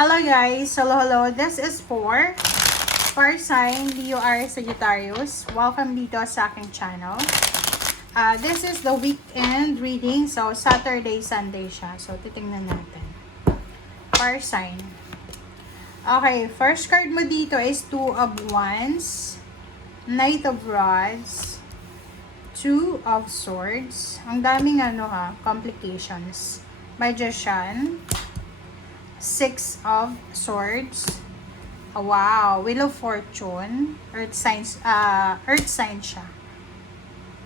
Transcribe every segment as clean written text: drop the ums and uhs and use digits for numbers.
Hello guys! Hello! This is for sign Leo Aries Sagittarius. Welcome dito sa aking channel. This is the weekend reading. So, Saturday, Sunday siya. So, titingnan natin. For sign. Okay, first card mo dito is Two of Wands, Knight of Rods, Two of Swords. Ang daming complications. Magician, Six of Swords. Oh, wow, Wheel of Fortune. Earth signs siya.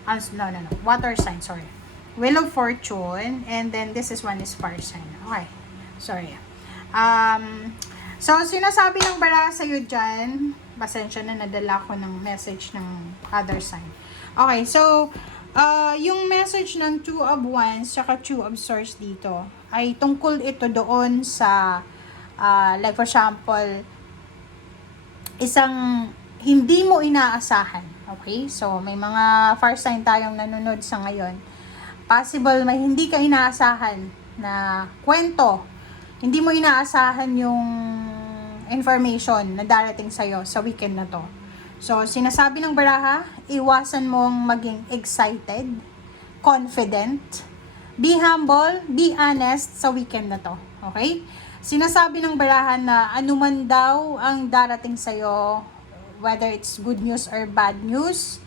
No. Water sign, sorry. Wheel of Fortune. And then this is one is fire sign. Okay. Sorry. So, sinasabi ng bara sa'yo dyan, pasensya na nadala ko ng message ng other sign. Okay, so, yung message ng Two of Wands saka Two of Swords dito ay tungkol ito doon sa like for example isang hindi mo inaasahan. Okay, so may mga fire sign tayong nanonood sa ngayon, possible may hindi ka inaasahan na kwento, hindi mo inaasahan yung information na darating sa'yo sa weekend na to. So, sinasabi ng baraha, iwasan mong maging excited, confident, be humble, be honest sa weekend na to. Okay? Sinasabi ng baraha na anuman daw ang darating sa'yo, whether it's good news or bad news,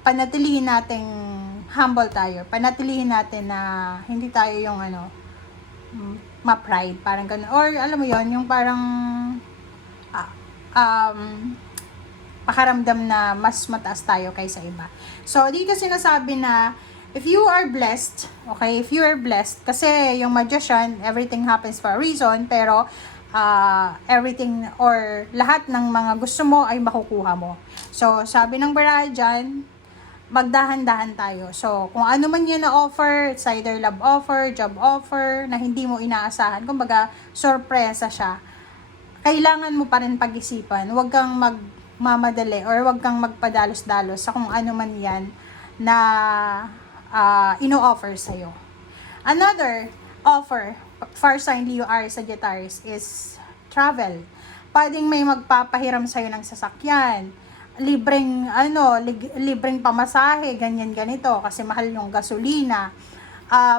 panatilihin nating humble tayo. Panatilihin natin na hindi tayo yung ma-pride, parang ganun. Or alam mo yon, yung parang pakaramdam na mas mataas tayo kaysa iba. So, dito sinasabi na if you are blessed, okay, if you are blessed, kasi yung magician, everything happens for a reason, pero everything or lahat ng mga gusto mo ay makukuha mo. So, sabi ng baraha dyan, magdahan-dahan tayo. So, kung ano man yan na offer, it's either love offer, job offer, na hindi mo inaasahan, kumbaga, sorpresa siya, kailangan mo pa rin pag-isipan. Huwag kang magmamadali or huwag kang magpadalos-dalos sa kung ano man yan na ino-offer sa'yo. Another offer for sign Leo Aries Sagittarius is travel. Pwedeng may magpapahiram sa'yo ng sasakyan, libreng pamasahe, ganito kasi mahal yung gasolina.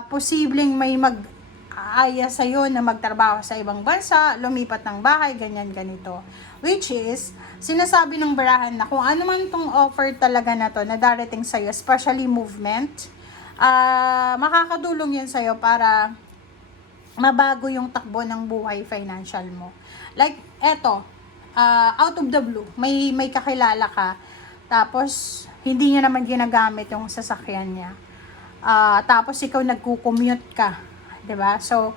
Posibleng may mag-aaya sa'yo na magtrabaho sa ibang bansa, lumipat ng bahay, ganito. Which is, sinasabi ng barahan na kung ano man tong offer talaga na to na darating sa'yo, especially movement, makakatulong yun sa'yo para mabago yung takbo ng buhay financial mo. Like, eto, out of the blue, may kakilala ka, tapos hindi niya naman ginagamit yung sasakyan niya. Tapos ikaw nagko-commute ka, 'di ba? So,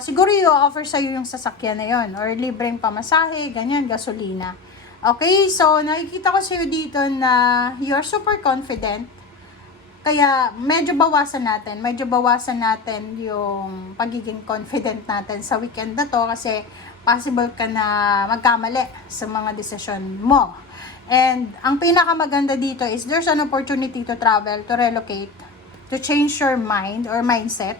siguro i-offer sa iyo yung sasakyan na 'yon or libreng pamasahe, ganyan, gasolina. Okay, so nakikita ko sa iyo dito na you're super confident. Kaya medyo bawasan natin yung pagiging confident natin sa weekend na to kasi possible ka na magkamali sa mga desisyon mo. And ang pinakamaganda dito is there's an opportunity to travel, to relocate, to change your mind or mindset.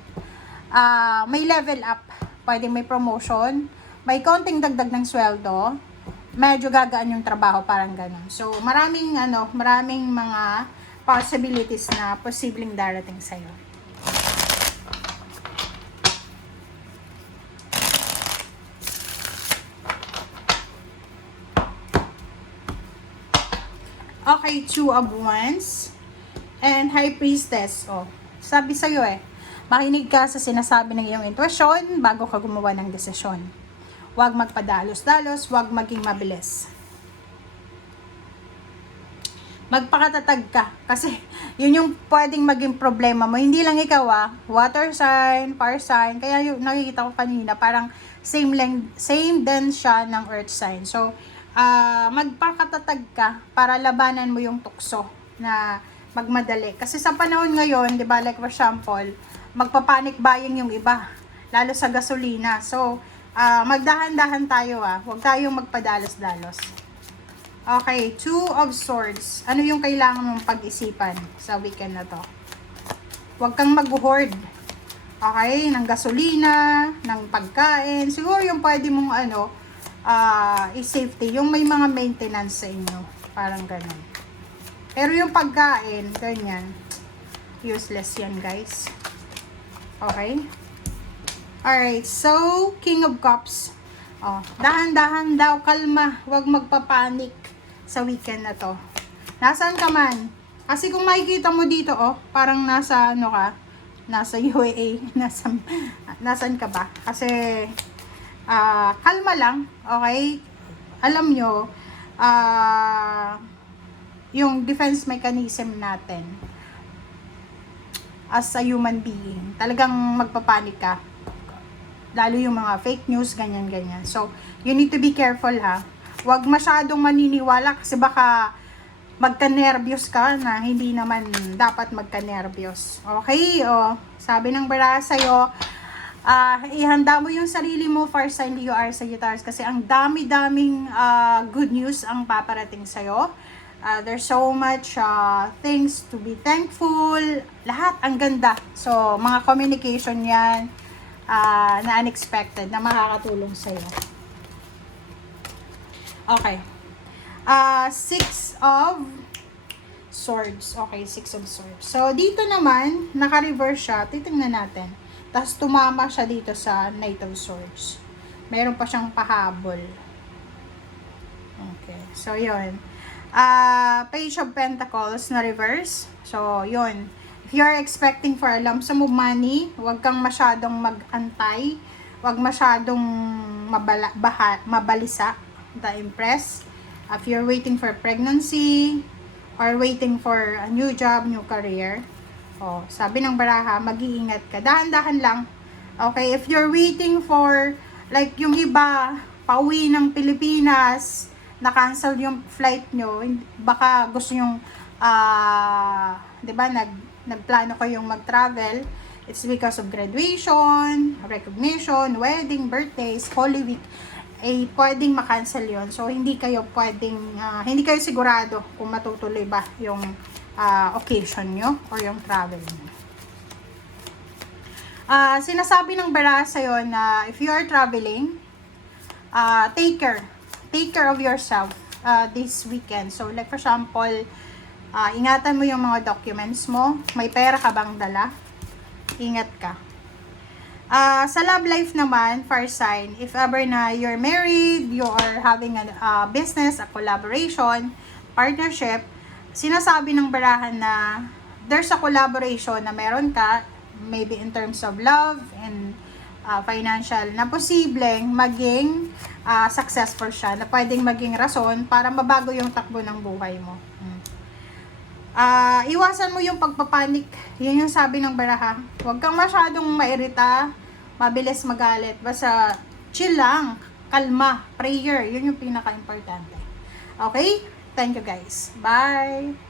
May level up, pwedeng may promotion, may konting dagdag ng sweldo, medyo gagaan yung trabaho, parang ganun. So maraming mga possibilities na posibleng darating sa'yo. Okay, Two of Wands and High Priestess. Oh, sabi sa'yo makinig ka sa sinasabi ng iyong intuition bago ka gumawa ng desisyon. Huwag magpadalos-dalos, huwag maging mabilis. Magpakatatag ka kasi yun yung pwedeng maging problema mo. Hindi lang ikaw water sign, fire sign, kaya yung nakikita ko kanina parang same din siya ng earth sign. So, magpakatatag ka para labanan mo yung tukso na magmadali. Kasi sa panahon ngayon, 'di ba, like for example, magpa-panic buying yung iba, lalo sa gasolina. So, magdahan-dahan tayo huwag tayong magpadalos-dalos. Okay, Two of Swords. Ano yung kailangan mong pag-isipan sa weekend na to? Huwag kang mag-hoard. Okay, ng gasolina, ng pagkain. Siguro yung pwede mong i-safety, yung may mga maintenance sa inyo. Parang ganun. Pero yung pagkain, ganyan, useless yan, guys. Okay? Alright, so, King of Cups. Oh, dahan-dahan daw, kalma. Huwag magpapanik sa weekend na to. Nasaan ka man? Kasi kung makikita mo dito, parang nasa, nasa UAE. Nasaan ka ba? Kasi, kalma lang, okay? Alam nyo, yung defense mechanism natin as a human being, talagang magpapanik ka. Lalo yung mga fake news, ganyan-ganyan. So, you need to be careful, ha. Huwag masyadong maniniwala kasi baka magka-nervyos ka na hindi naman dapat magka-nervyos. Okay? Sabi ng bara sa'yo, ihanda mo yung sarili mo for sign Leo R Sagittarius kasi ang dami-daming good news ang paparating sa'yo. There's so much things to be thankful. Lahat ang ganda. So, mga communication yan na unexpected na makakatulong sa'yo. Okay. Six of Swords. Okay, Six of Swords. So, dito naman, naka-reverse siya. Titingnan natin. Tapos, tumama siya dito sa Knight of Swords. Meron pa siyang pahabol. Okay. So, yun. Page of Pentacles na reverse. So, yun. If you are expecting for a lump sum of money, huwag kang masyadong mag-antay. Huwag masyadong mabalisa. The Empress. If you're waiting for pregnancy, or waiting for a new job, new career, sabi ng baraha, mag-iingat ka. Dahan-dahan lang. Okay, if you're waiting for, like yung iba, pauwi ng Pilipinas, na-cancel yung flight nyo, baka gusto nyong, di ba, nagplano kayong mag-travel, it's because of graduation, recognition, wedding, birthdays, Holy Week, pwedeng makancel yon. So, hindi kayo sigurado kung matutuloy ba yung occasion nyo or yung travel nyo. Sinasabi ng bara sa'yo na if you are traveling, take care of yourself this weekend. So, like for example, ingatan mo yung mga documents mo. May pera ka bang dala? Ingat ka. Sa love life naman, fire sign, if ever na you're married, you are having a business, a collaboration, partnership, sinasabi ng barahan na there's a collaboration na meron ka, maybe in terms of love and financial, na posibleng maging successful siya, na pwedeng maging rason para mabago yung takbo ng buhay mo. Iwasan mo yung pagpapanik. Yun yung sabi ng baraha. Huwag kang masyadong mairita, mabilis magalit. Basta chill lang, kalma, prayer. Yun yung pinaka-importante. Okay? Thank you guys. Bye!